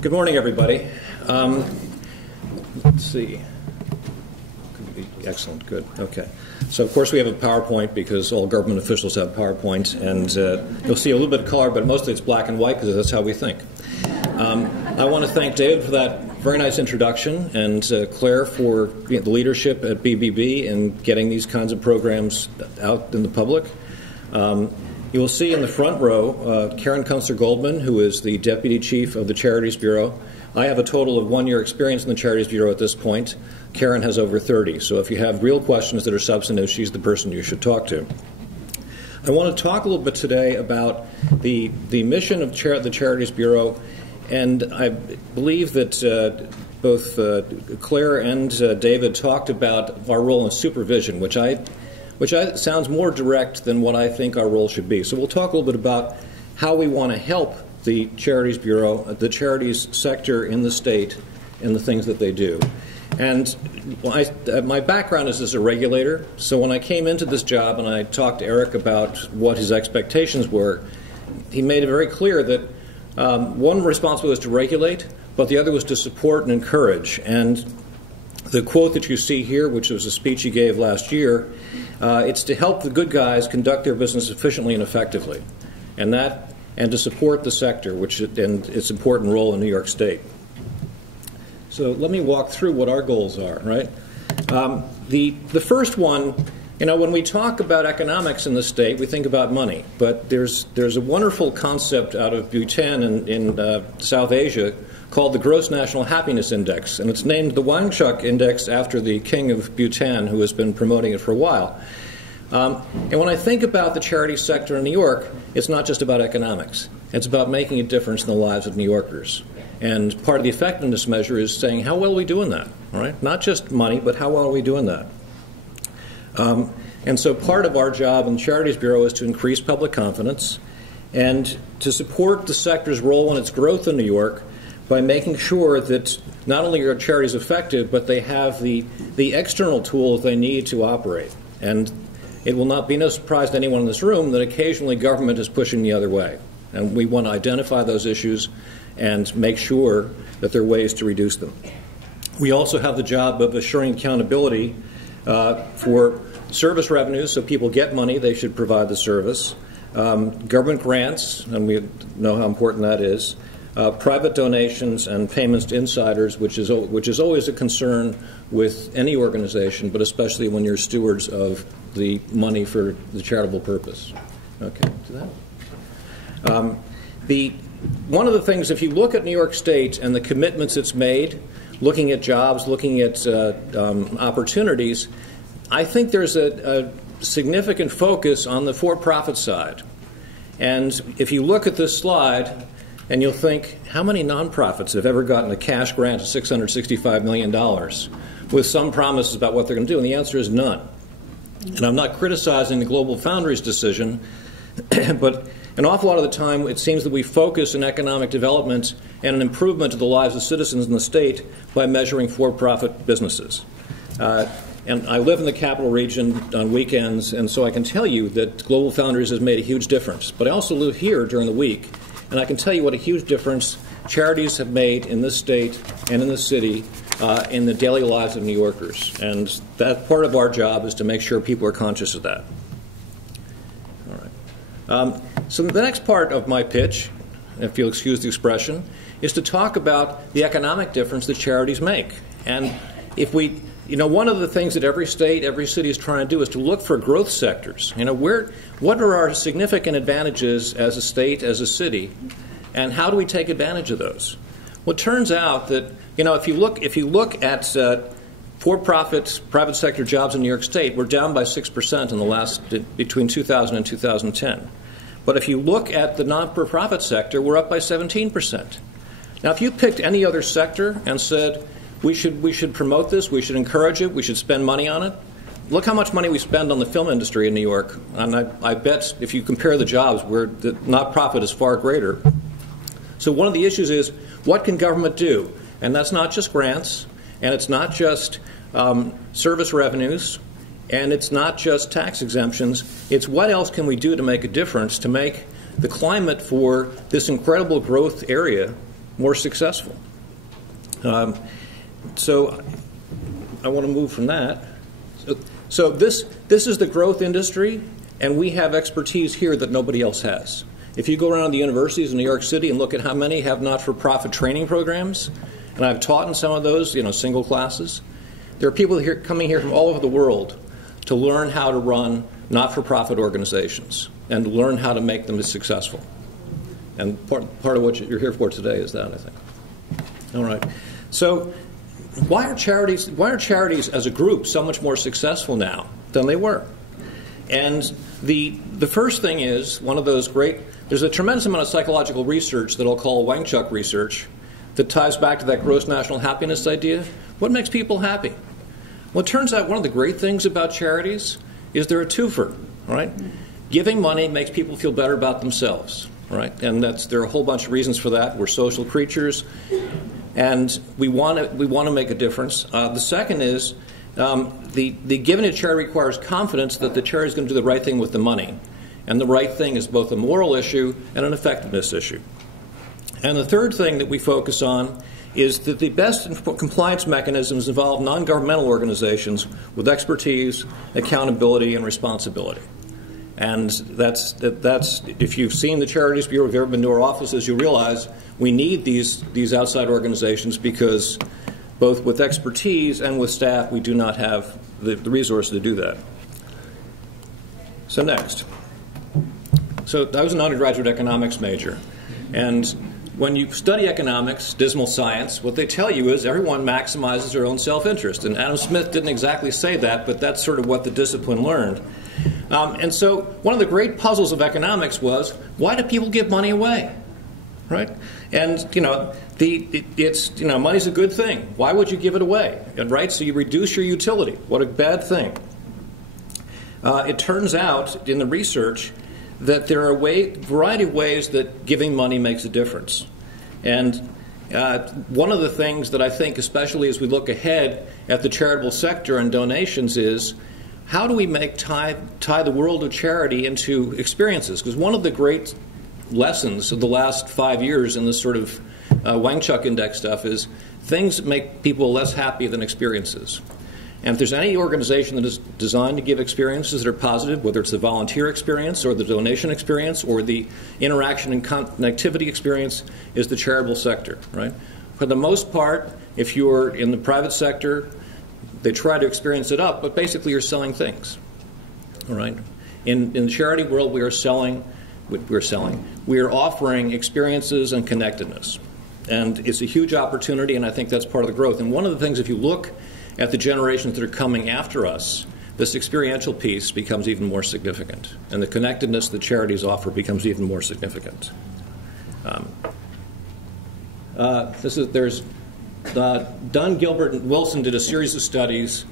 Good morning, everybody. Let's see. Excellent, good, okay. So, of course, we have a PowerPoint because all government officials have PowerPoint, and you'll see a little bit of color, but mostly it's black and white because that's how we think. I want to thank David for that very nice introduction, and Claire for the leadership at BBB in getting these kinds of programs out in the public. You will see in the front row Karen Kunstler-Goldman, who is the Deputy Chief of the Charities Bureau. I have a total of 1 year experience in the Charities Bureau at this point. Karen has over 30. So if you have real questions that are substantive, she's the person you should talk to. I want to talk a little bit today about the mission of the Charities Bureau, and I believe that both Claire and David talked about our role in supervision, which sounds more direct than what I think our role should be. So we'll talk a little bit about how we want to help the Charities Bureau, the charities sector in the state, and the things that they do. And my background is as a regulator, so when I came into this job and I talked to Eric about what his expectations were, he made it very clear that one responsibility was to regulate, but the other was to support and encourage. And the quote that you see here, which was a speech he gave last year, it's to help the good guys conduct their business efficiently and effectively, and to support the sector, and its important role in New York State. So let me walk through what our goals are. Right, the first one, when we talk about economics in the state, we think about money, but there's a wonderful concept out of Bhutan in South Asia called the Gross National Happiness Index, and it's named the Wangchuck Index after the king of Bhutan, who has been promoting it for a while. And when I think about the charity sector in New York, it's not just about economics. It's about making a difference in the lives of New Yorkers. And part of the effectiveness measure is saying, how well are we doing that? All right? Not just money, but how well are we doing that? And so part of our job in the Charities Bureau is to increase public confidence and to support the sector's role in its growth in New York by making sure that not only are charities effective, but they have the external tools they need to operate. And it will not be no surprise to anyone in this room that occasionally government is pushing the other way. And we want to identify those issues and make sure that there are ways to reduce them. We also have the job of assuring accountability for service revenues, so people get money, they should provide the service. Government grants, and we know how important that is. Private donations and payments to insiders, which is always a concern with any organization, but especially when you're stewards of the money for the charitable purpose. Okay, to that. One of the things, if you look at New York State and the commitments it's made, looking at jobs, looking at opportunities, I think there's a significant focus on the for-profit side. And if you look at this slide, and you'll think, how many nonprofits have ever gotten a cash grant of $665 million with some promises about what they're going to do? And the answer is none. And I'm not criticizing the Global Foundries decision, but an awful lot of the time it seems that we focus on economic development and an improvement of the lives of citizens in the state by measuring for-profit businesses. And I live in the capital region on weekends, and so I can tell you that Global Foundries has made a huge difference. But I also live here during the week, and I can tell you what a huge difference charities have made in this state and in the city in the daily lives of New Yorkers. And that part of our job is to make sure people are conscious of that. All right. So the next part of my pitch, if you'll excuse the expression, is to talk about the economic difference that charities make. And if we, one of the things that every state, every city is trying to do is to look for growth sectors. What are our significant advantages as a state, as a city, and how do we take advantage of those? Well, it turns out that, if you look at for-profit, private sector jobs in New York State, we're down by 6% in the last, between 2000 and 2010. But if you look at the non-for-profit sector, we're up by 17%. Now, if you picked any other sector and said, we should promote this, we should encourage it, we should spend money on it, look how much money we spend on the film industry in New York. And I bet if you compare the jobs, where the not-profit is far greater. So one of the issues is, what can government do? And that's not just grants, and it's not just service revenues, and it's not just tax exemptions. It's what else can we do to make a difference, to make the climate for this incredible growth area more successful. So I want to move from that. So this is the growth industry, and we have expertise here that nobody else has. If you go around the universities in New York City and look at how many have not-for-profit training programs, and I've taught in some of those, single classes, there are people here coming here from all over the world to learn how to run not-for-profit organizations and learn how to make them successful. And part of what you're here for today is that, I think. All right. So why are charities as a group so much more successful now than they were? And the first thing is one of those there's a tremendous amount of psychological research that I'll call Wang-Chuck research that ties back to that gross national happiness idea. What makes people happy? Well, it turns out one of the great things about charities is they're a twofer, right? Giving money makes people feel better about themselves, right? And there are a whole bunch of reasons for that. We're social creatures, and we want to make a difference. The second is the giving to charity requires confidence that the charity is going to do the right thing with the money. And the right thing is both a moral issue and an effectiveness issue. And the third thing that we focus on is that the best compliance mechanisms involve non-governmental organizations with expertise, accountability, and responsibility. And that's if you've seen the Charities Bureau, if you've ever been to our offices, you realize we need these outside organizations because both with expertise and with staff, we do not have the resources to do that. So next. So I was an undergraduate economics major. And when you study economics, dismal science, what they tell you is everyone maximizes their own self-interest. And Adam Smith didn't exactly say that, but that's sort of what the discipline learned. And so one of the great puzzles of economics was, why do people give money away? Right? And, money's a good thing. Why would you give it away? Right? So you reduce your utility. What a bad thing. It turns out in the research that there are a variety of ways that giving money makes a difference. And one of the things that I think, especially as we look ahead at the charitable sector and donations, is how do we tie the world of charity into experiences? Because one of the great lessons of the last 5 years in this sort of Wang-Chuck index stuff is things make people less happy than experiences. And if there's any organization that is designed to give experiences that are positive, whether it's the volunteer experience or the donation experience or the interaction and connectivity experience, is the charitable sector, right? For the most part, if you're in the private sector, they try to experience it up, but basically you're selling things, all right? In the charity world, we are offering experiences and connectedness. And it's a huge opportunity, and I think that's part of the growth. And one of the things, if you look at the generations that are coming after us, this experiential piece becomes even more significant. And the connectedness that charities offer becomes even more significant. Dunn, Gilbert, and Wilson did a series of studies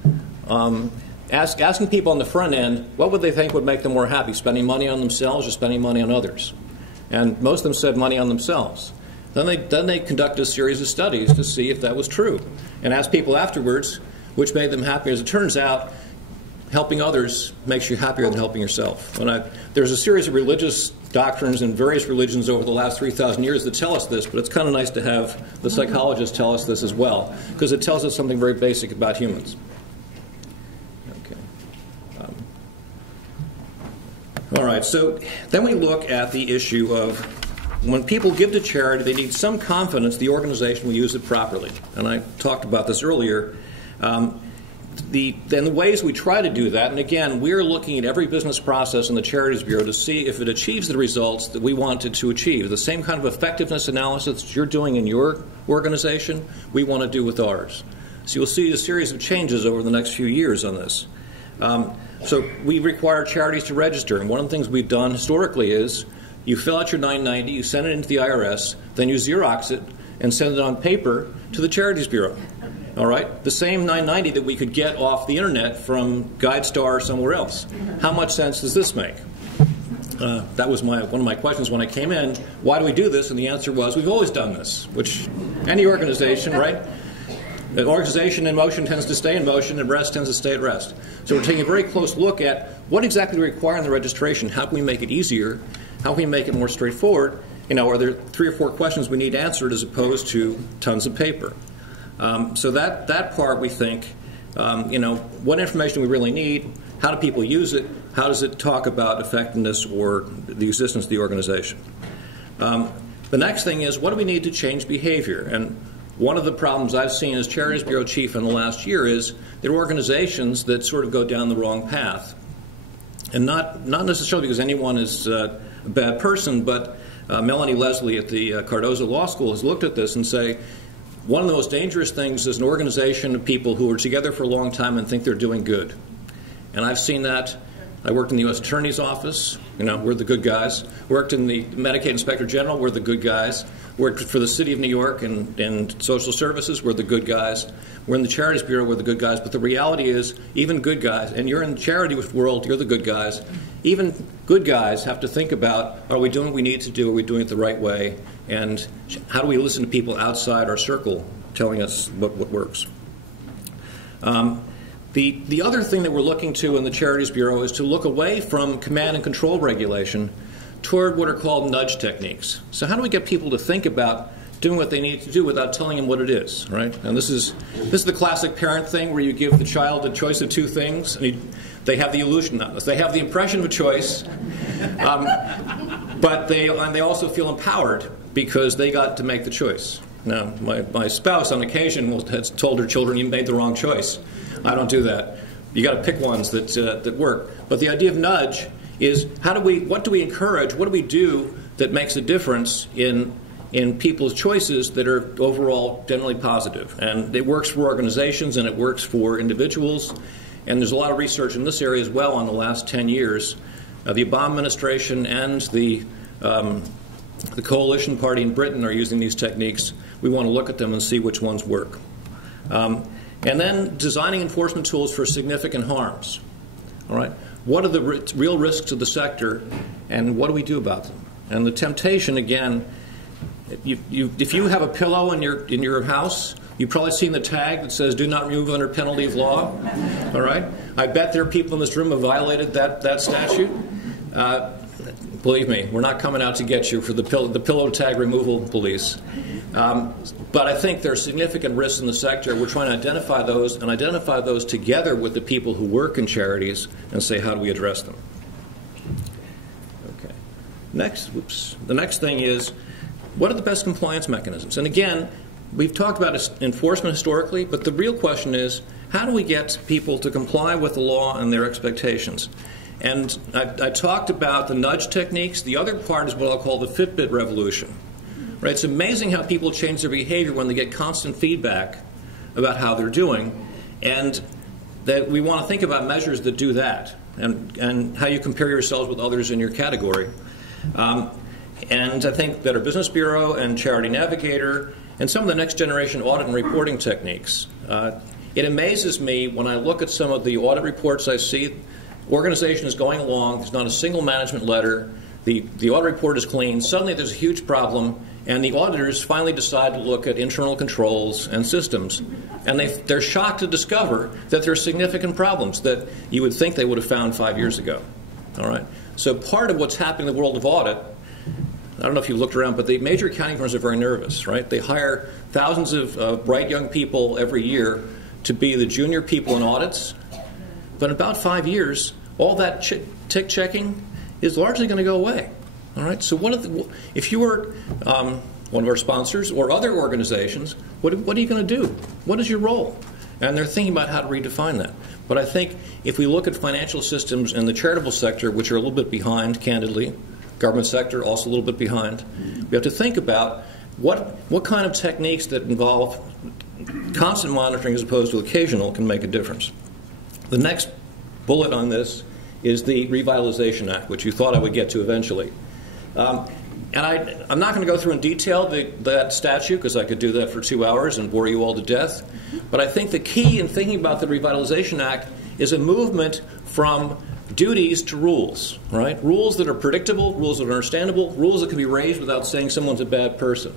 asking people on the front end, what would they think would make them more happy, spending money on themselves or spending money on others? And most of them said money on themselves. Then they conducted a series of studies to see if that was true and asked people afterwards which made them happier. As it turns out, helping others makes you happier than helping yourself. There's a series of religious doctrines in various religions over the last 3,000 years that tell us this, but it's kind of nice to have the psychologists tell us this as well, because it tells us something very basic about humans. Okay. All right, so then we look at the issue of when people give to charity, they need some confidence the organization will use it properly. And I talked about this earlier. The ways we try to do that, and again, we're looking at every business process in the Charities Bureau to see if it achieves the results that we want it to achieve. The same kind of effectiveness analysis that you're doing in your organization, we want to do with ours. So you'll see a series of changes over the next few years on this. So we require charities to register, and one of the things we've done historically is you fill out your 990, you send it into the IRS, then you Xerox it and send it on paper to the Charities Bureau. All right? The same 990 that we could get off the internet from GuideStar or somewhere else. How much sense does this make? That was one of my questions when I came in. Why do we do this? And the answer was, we've always done this, which any organization, right? An organization in motion tends to stay in motion, and rest tends to stay at rest. So we're taking a very close look at what exactly we require in the registration. How can we make it easier? How can we make it more straightforward? are there 3 or 4 questions we need answered as opposed to tons of paper? So that part we think, what information do we really need? How do people use it? How does it talk about effectiveness or the existence of the organization? The next thing is, what do we need to change behavior? And one of the problems I've seen as Charities Bureau Chief in the last year is there are organizations that sort of go down the wrong path. And not necessarily because anyone is a bad person, but Melanie Leslie at the Cardozo Law School has looked at this and say, one of the most dangerous things is an organization of people who are together for a long time and think they're doing good. And I've seen that. I worked in the U.S. Attorney's Office. We're the good guys. Worked in the Medicaid Inspector General. We're the good guys. Worked for the City of New York and Social Services. We're the good guys. We're in the Charities Bureau. We're the good guys. But the reality is, even good guys, and you're in the charity world, you're the good guys. Even good guys have to think about, are we doing what we need to do? Are we doing it the right way? And how do we listen to people outside our circle telling us what works? The other thing that we're looking to in the Charities Bureau is to look away from command and control regulation toward what are called nudge techniques. So how do we get people to think about doing what they need to do without telling them what it is, right? And this is the classic parent thing where you give the child a choice of 2 things, and they have the illusion of this. They have the impression of a choice, but they also feel empowered because they got to make the choice. Now, my spouse on occasion has told her children, you made the wrong choice. I don't do that. You got to pick ones that work. But the idea of nudge is what do we encourage? What do we do that makes a difference in people's choices that are overall generally positive? And it works for organizations and it works for individuals. And there's a lot of research in this area as well in the last 10 years. The Obama administration and the coalition party in Britain are using these techniques. We want to look at them and see which ones work. And then designing enforcement tools for significant harms. All right, what are the real risks of the sector, and what do we do about them? And the temptation, again, if you have a pillow in your house, you've probably seen the tag that says "Do not remove under penalty of law." All right, I bet there are people in this room who have violated that statute. Believe me, we're not coming out to get you for the pillow tag removal police. But I think there are significant risks in the sector. We're trying to identify those together with the people who work in charities and say, how do we address them? Okay. The next thing is, what are the best compliance mechanisms? And again, we've talked about enforcement historically, but the real question is, how do we get people to comply with the law and their expectations? And I talked about the nudge techniques. The other part is what I'll call the Fitbit revolution. Right? It's amazing how people change their behavior when they get constant feedback about how they're doing, and that we want to think about measures that do that, and how you compare yourselves with others in your category. And I think Better Business Bureau and Charity Navigator and some of the next generation audit and reporting techniques. It amazes me when I look at some of the audit reports I see. Organization is going along, there's not a single management letter, the audit report is clean, suddenly there's a huge problem, and the auditors finally decide to look at internal controls and systems. And they're shocked to discover that there are significant problems that you would think they would have found 5 years ago. All right. So part of what's happening in the world of audit, I don't know if you looked around, but the major accounting firms are very nervous, right? They hire thousands of bright young people every year to be the junior people in audits. But in about 5 years, all that tick checking is largely going to go away. All right. So if you were one of our sponsors or other organizations, what are you going to do? What is your role? And they're thinking about how to redefine that. But I think if we look at financial systems in the charitable sector, which are a little bit behind, candidly, government sector also a little bit behind, we have to think about what kind of techniques that involve constant monitoring as opposed to occasional can make a difference. The next bullet on this is the Revitalization Act, which you thought I would get to eventually. And I'm not going to go through in detail that statute, because I could do that for 2 hours and bore you all to death. But I think the key in thinking about the Revitalization Act is a movement from duties to rules, right? Rules that are predictable, rules that are understandable, rules that can be raised without saying someone's a bad person.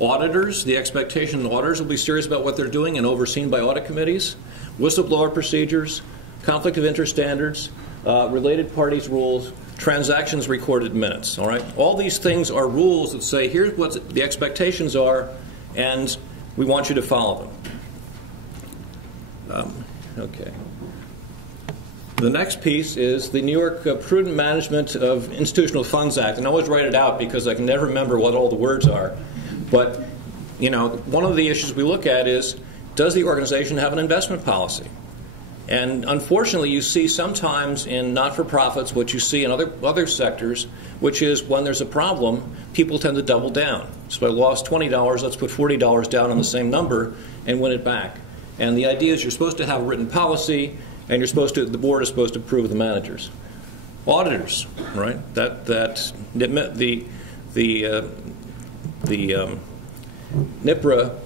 Auditors, the expectation that auditors will be serious about what they're doing and overseen by audit committees. Whistleblower procedures, conflict of interest standards, related parties rules, transactions recorded minutes. All right, all these things are rules that say here's what the expectations are, and we want you to follow them. Okay. The next piece is the New York Prudent Management of Institutional Funds Act, and I always write it out because I can never remember what all the words are. But one of the issues we look at is, does the organization have an investment policy? And unfortunately, you see sometimes in not-for-profits what you see in other sectors, which is when there's a problem, people tend to double down. So I lost $20, let's put $40 down on the same number and win it back. And the idea is you're supposed to have a written policy, and the board is supposed to approve the managers. Auditors, right? NIPRA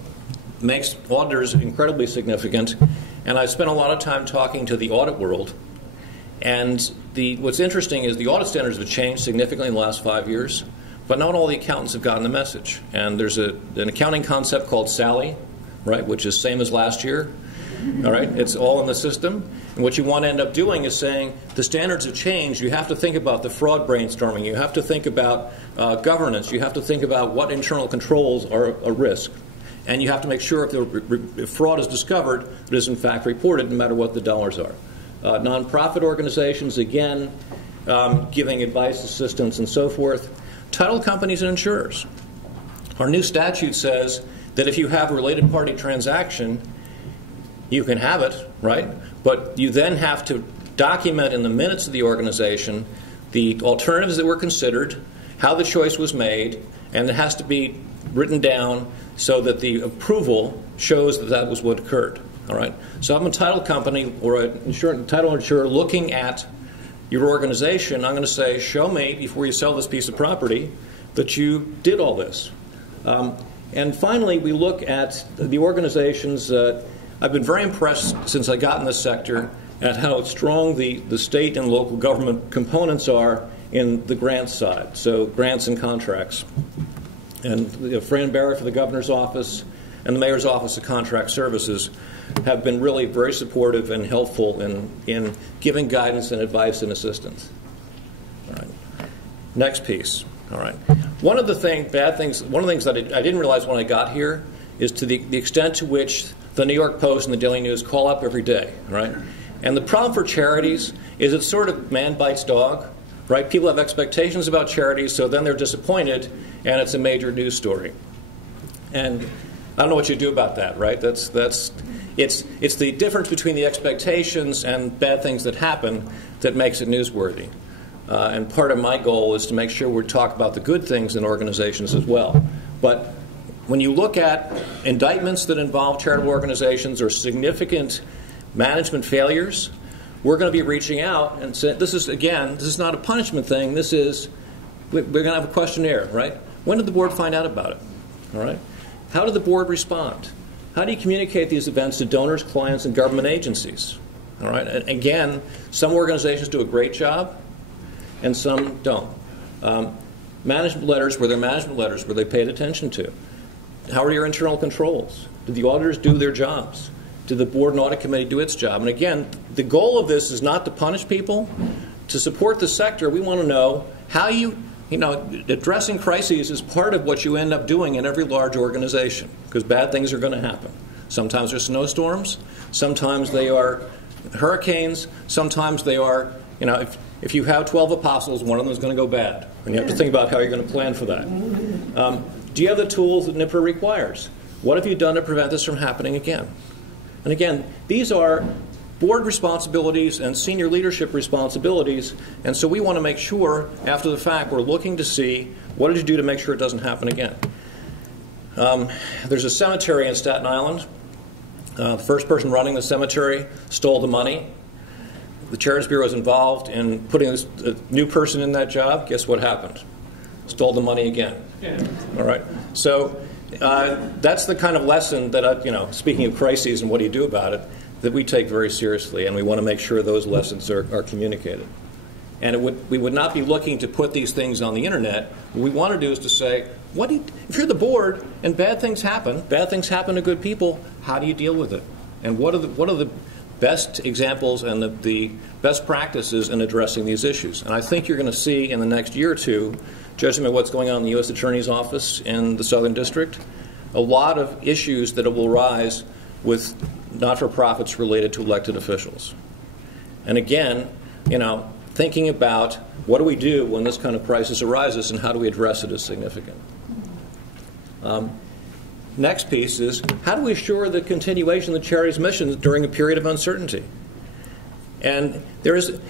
makes auditors incredibly significant, and I've spent a lot of time talking to the audit world. And what's interesting is the audit standards have changed significantly in the last 5 years, but not all the accountants have gotten the message. And there's an accounting concept called SALI, right, which is same as last year. All right, it's all in the system. And what you want to end up doing is saying the standards have changed. You have to think about the fraud brainstorming. You have to think about governance. You have to think about what internal controls are a risk. And you have to make sure if fraud is discovered, it is in fact reported no matter what the dollars are. Nonprofit organizations, again, giving advice, assistance, and so forth. Title companies and insurers. Our new statute says that if you have a related party transaction, you can have it, right? But you then have to document in the minutes of the organization the alternatives that were considered, how the choice was made, and it has to be written down so that the approval shows that that was what occurred. All right. So I'm a title company or a title insurer looking at your organization. I'm going to say, show me before you sell this piece of property that you did all this. And finally, we look at the organizations. I've been very impressed since I got in this sector at how strong the state and local government components are in the grants side, so grants and contracts. And Fran Barrett for the governor's office and the mayor's office of contract services have been really very supportive and helpful in giving guidance and advice and assistance. All right. Next piece. All right. One of the things that I didn't realize when I got here is to the extent to which the New York Post and the Daily News call up every day, right? And the problem for charities is it's sort of man bites dog, right? People have expectations about charities, so then they're disappointed, and it's a major news story. And I don't know what you do about that, right? It's the difference between the expectations and bad things that happen that makes it newsworthy. And part of my goal is to make sure we talk about the good things in organizations as well. But when you look at indictments that involve charitable organizations or significant management failures, we're going to be reaching out and saying, this is not a punishment thing. We're going to have a questionnaire, right? When did the board find out about it? All right? How did the board respond? How do you communicate these events to donors, clients, and government agencies? All right? And again, some organizations do a great job, and some don't. Management letters, were there management letters? Were they paid attention to? How are your internal controls? Did the auditors do their jobs? Did the board and audit committee do its job? And again, the goal of this is not to punish people. To support the sector, we want to know how addressing crises is part of what you end up doing in every large organization, because bad things are going to happen. Sometimes they're snowstorms. Sometimes they are hurricanes. Sometimes they are, if you have 12 apostles, one of them is going to go bad. And you have to think about how you're going to plan for that. Do you have the tools that NIPRA requires? What have you done to prevent this from happening again? And again, these are board responsibilities and senior leadership responsibilities, and so we want to make sure, after the fact, we're looking to see what did you do to make sure it doesn't happen again. There's a cemetery in Staten Island. The first person running the cemetery stole the money. The Charities Bureau was involved in putting a new person in that job. Guess what happened? Stole the money again. Yeah. All right. So that's the kind of lesson that, speaking of crises and what do you do about it, that we take very seriously, and we want to make sure those lessons are communicated. And we would not be looking to put these things on the internet. What we want to do is to say, if you're the board and bad things happen to good people, how do you deal with it? And what are the best examples and the best practices in addressing these issues. And I think you're going to see in the next year or two, judging by what's going on in the U.S. Attorney's Office in the Southern District, a lot of issues that will rise with not-for-profits related to elected officials. And again, thinking about what do we do when this kind of crisis arises and how do we address it is significant. Next piece is, how do we assure the continuation of the charity's mission during a period of uncertainty? And there is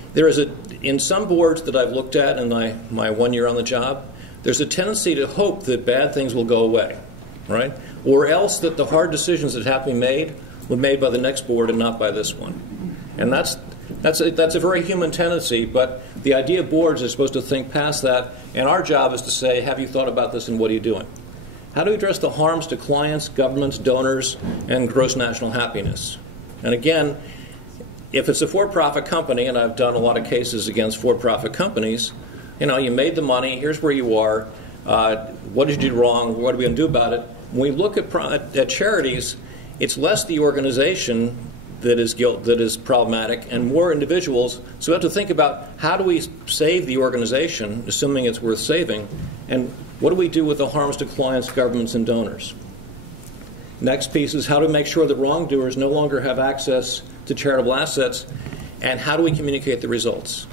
in some boards that I've looked at in my 1 year on the job, there's a tendency to hope that bad things will go away, right? Or else that the hard decisions that have to be made were made by the next board and not by this one. And that's a very human tendency, but the idea of boards is supposed to think past that, and our job is to say, have you thought about this and what are you doing? How do we address the harms to clients, governments, donors, and gross national happiness? And again, if it's a for-profit company, and I've done a lot of cases against for-profit companies, you made the money, here's where you are, what did you do wrong, what are we going to do about it? When we look at charities, it's less the organization that is problematic and more individuals. So we have to think about how do we save the organization, assuming it's worth saving, and what do we do with the harms to clients, governments, and donors? Next piece is how to make sure that wrongdoers no longer have access to charitable assets, and how do we communicate the results?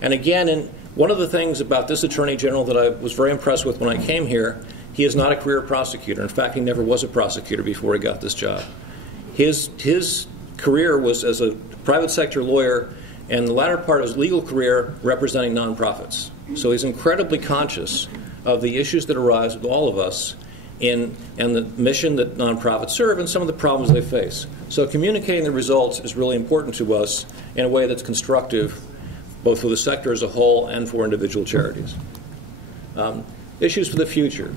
And again, one of the things about this Attorney General that I was very impressed with when I came here, he is not a career prosecutor. In fact, he never was a prosecutor before he got this job. His career was as a private sector lawyer, and the latter part of his legal career representing nonprofits. So he's incredibly conscious of the issues that arise with all of us and the mission that nonprofits serve and some of the problems they face. So communicating the results is really important to us in a way that's constructive both for the sector as a whole and for individual charities. Issues for the future.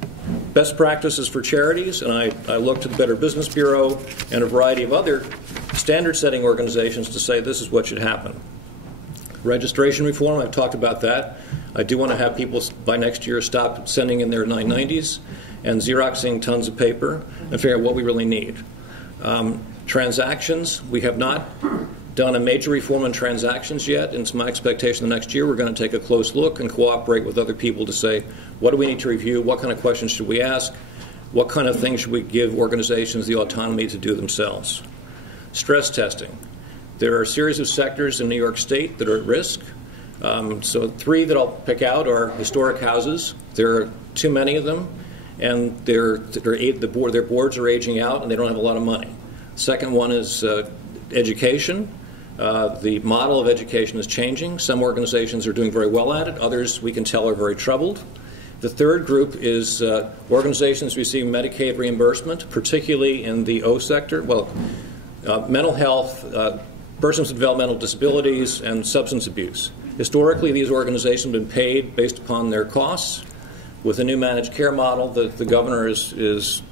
Best practices for charities, and I looked at the Better Business Bureau and a variety of other standard-setting organizations to say this is what should happen. Registration reform, I've talked about that. I do want to have people by next year stop sending in their 990s and Xeroxing tons of paper and figure out what we really need. Transactions, we have not done a major reform on transactions yet, and it's my expectation the next year we're going to take a close look and cooperate with other people to say, what do we need to review, what kind of questions should we ask, what kind of things should we give organizations the autonomy to do themselves. Stress testing. There are a series of sectors in New York State that are at risk. So 3 that I'll pick out are historic houses. There are too many of them, and their boards are aging out, and they don't have a lot of money. Second one is education. The model of education is changing. Some organizations are doing very well at it. Others, we can tell, are very troubled. The third group is organizations receiving Medicaid reimbursement, particularly in the O sector. Well, mental health, persons with developmental disabilities, and substance abuse. Historically, these organizations have been paid based upon their costs. With the new managed care model that the governor is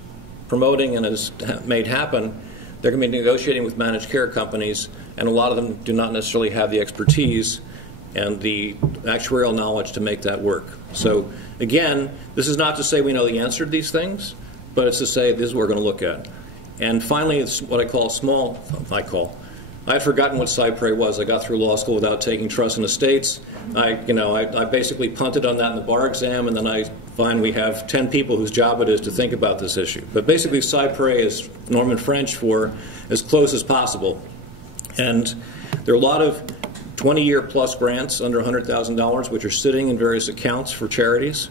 promoting and has made happen, they're going to be negotiating with managed care companies, and a lot of them do not necessarily have the expertise and the actuarial knowledge to make that work. So again, this is not to say we know the answer to these things, but it's to say this is what we're going to look at. And finally, it's what I had forgotten what cypre was. I got through law school without taking trust in estates. I basically punted on that in the bar exam, and then I find we have 10 people whose job it is to think about this issue. But basically, cypre is Norman French for as close as possible. And there are a lot of 20-year plus grants under $100,000, which are sitting in various accounts for charities.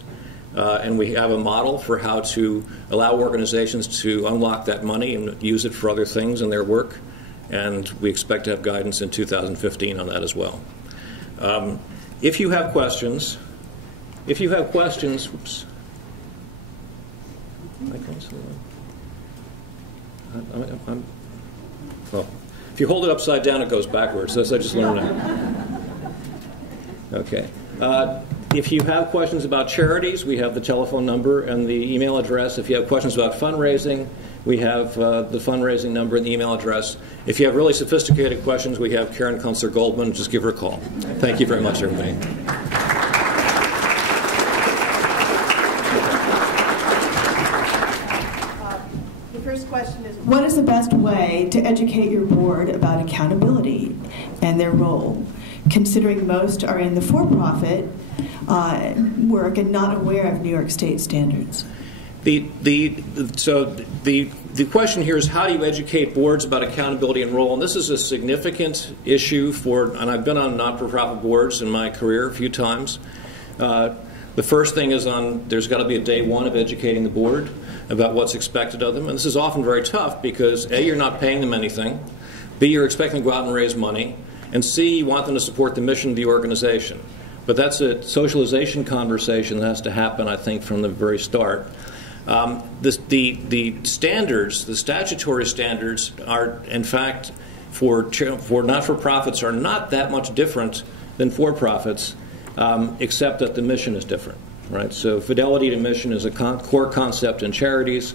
And we have a model for how to allow organizations to unlock that money and use it for other things in their work. And we expect to have guidance in 2015 on that as well. If you have questions, oops. Well, if you hold it upside down, it goes backwards. That's I just learned that. Okay. If you have questions about charities, we have the telephone number and the email address. If you have questions about fundraising, we have the fundraising number and the email address. If you have really sophisticated questions, we have Karen Kunstler-Goldman. Just give her a call. Thank you very much, everybody. The first question is what is the best way to educate your board about accountability and their role, considering most are in the for-profit work and not aware of New York State standards? So the question here is, how do you educate boards about accountability and role? And this is a significant issue and I've been on not-for-profit boards in my career a few times. The first thing is there's got to be a day one of educating the board about what's expected of them. And this is often very tough because A, you're not paying them anything, B, you're expecting them to go out and raise money, and C, you want them to support the mission of the organization. But that's a socialization conversation that has to happen, I think, from the very start. The standards, the statutory standards, are, in fact, for not-for-profits are not that much different than for-profits, except that the mission is different. Right? So fidelity to mission is a core concept in charities.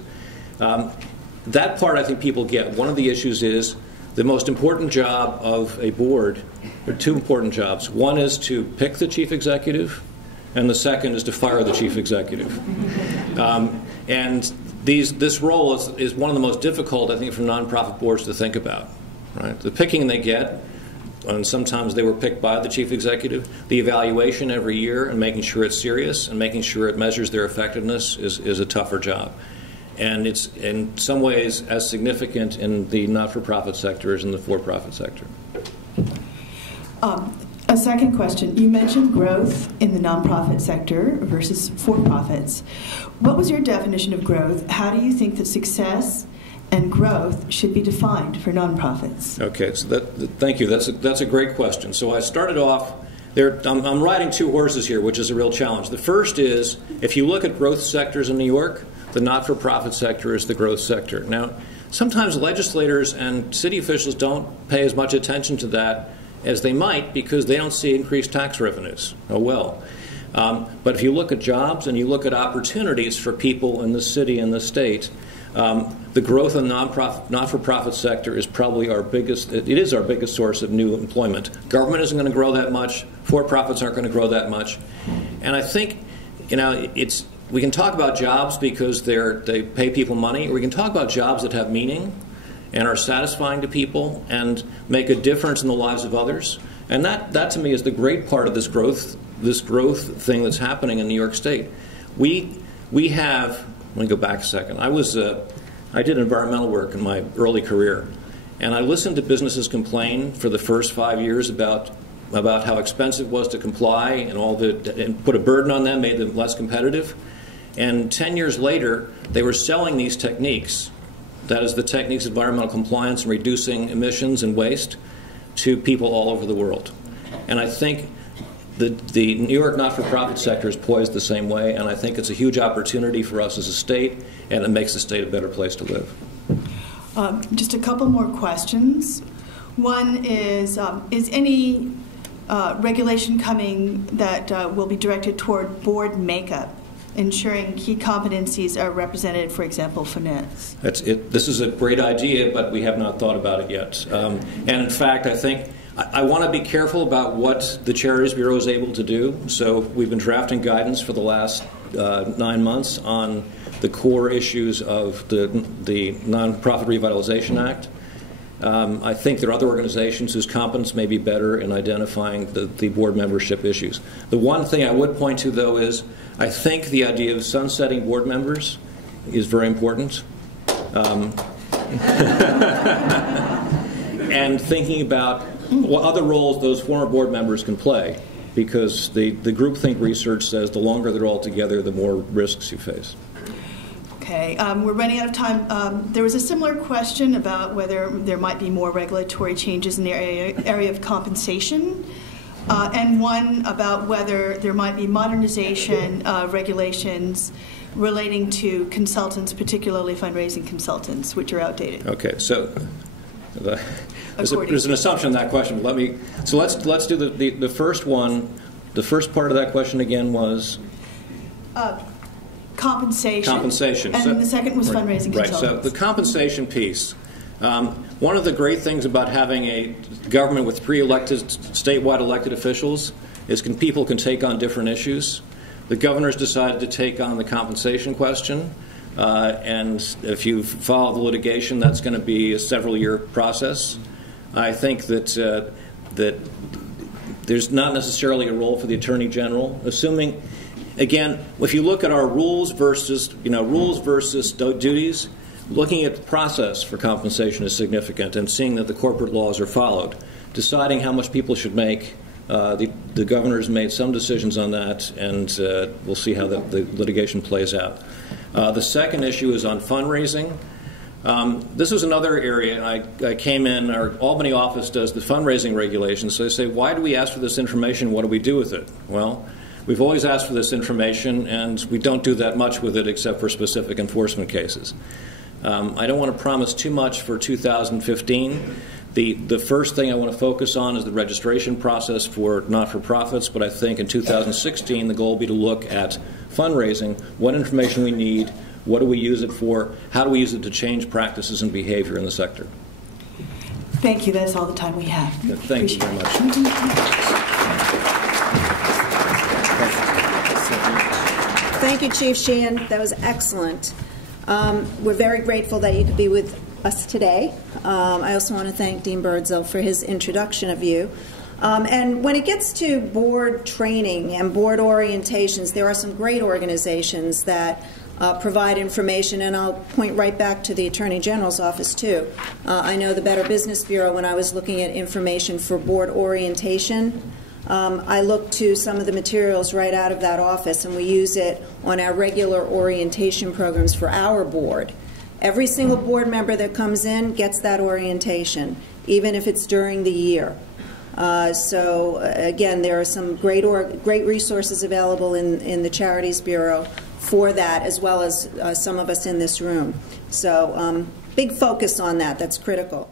That part I think people get. One of the issues is the most important job of a board, there are two important jobs. One is to pick the chief executive, and the second is to fire the chief executive. And this role is one of the most difficult, I think, for nonprofit boards to think about. Right? The picking they get, and sometimes they were picked by the chief executive, the evaluation every year and making sure it's serious and making sure it measures their effectiveness is a tougher job. And it's in some ways as significant in the not-for-profit sector as in the for-profit sector. A second question. You mentioned growth in the nonprofit sector versus for-profits. What was your definition of growth? How do you think that success and growth should be defined for nonprofits? Okay, so thank you. That's a great question. So I started off there. I'm riding two horses here, which is a real challenge. The first is, if you look at growth sectors in New York, the not-for-profit sector is the growth sector. Now, sometimes legislators and city officials don't pay as much attention to that as they might because they don't see increased tax revenues. Oh well. But if you look at jobs and you look at opportunities for people in the city and the state, the growth in the not-for-profit sector is probably our biggest. It is our biggest source of new employment. Government isn't going to grow that much. For-profits aren't going to grow that much. And I think, we can talk about jobs because they pay people money, or we can talk about jobs that have meaning and are satisfying to people and make a difference in the lives of others. And that to me is the great part of this growth thing that's happening in New York State. We have. Let me go back a second. I did environmental work in my early career, and I listened to businesses complain for the first 5 years about how expensive it was to comply and put a burden on them, made them less competitive. And 10 years later, they were selling these techniques, that is the techniques of environmental compliance and reducing emissions and waste, to people all over the world. And I think the New York not-for-profit sector is poised the same way, and I think it's a huge opportunity for us as a state, and it makes the state a better place to live. Just a couple more questions. One is any regulation coming that will be directed toward board makeup, ensuring key competencies are represented, for example, finance? That's it. This is a great idea, but we have not thought about it yet. And in fact, I think I want to be careful about what the Charities Bureau is able to do. So we've been drafting guidance for the last 9 months on the core issues of the Nonprofit Revitalization Act. I think there are other organizations whose competence may be better in identifying the board membership issues. The one thing I would point to, though, is I think the idea of sunsetting board members is very important. And thinking about what other roles those former board members can play, because the groupthink research says the longer they're all together, the more risks you face. Okay, we're running out of time. There was a similar question about whether there might be more regulatory changes in the area of compensation, and one about whether there might be modernization regulations relating to consultants, particularly fundraising consultants, which are outdated. Okay, so there's an assumption in that question. Let's do the first one. The first part of that question again was compensation. And then the second was fundraising consultants. Right. So the compensation piece. One of the great things about having a government with statewide elected officials is people can take on different issues. The governor's decided to take on the compensation question. and if you follow the litigation, that's going to be a several-year process. I think that there's not necessarily a role for the Attorney General, assuming, again, if you look at our rules versus duties, looking at the process for compensation is significant, and seeing that the corporate laws are followed. Deciding how much people should make, the governor's made some decisions on that, and we'll see how the litigation plays out. The second issue is on fundraising. This was another area. I came in, our Albany office does the fundraising regulations, so they say, why do we ask for this information? What do we do with it? Well, we've always asked for this information, and we don't do that much with it except for specific enforcement cases. I don't want to promise too much for 2015. The first thing I want to focus on is the registration process for not-for-profits, but I think in 2016 the goal will be to look at fundraising, what information we need, what do we use it for, how do we use it to change practices and behavior in the sector. Thank you. That's all the time we have. Thank you very much. Thank you, Chief Sheehan. That was excellent. We're very grateful that you could be with us today. I also want to thank Dean Birdsell for his introduction of you. And when it gets to board training and board orientations, there are some great organizations that provide information, and I'll point right back to the Attorney General's office, too. I know the Better Business Bureau, when I was looking at information for board orientation, I looked to some of the materials right out of that office, and we use it on our regular orientation programs for our board. Every single board member that comes in gets that orientation, even if it's during the year. So again, there are some great resources available in the Charities Bureau for that, as well as some of us in this room. So big focus on that. That's critical.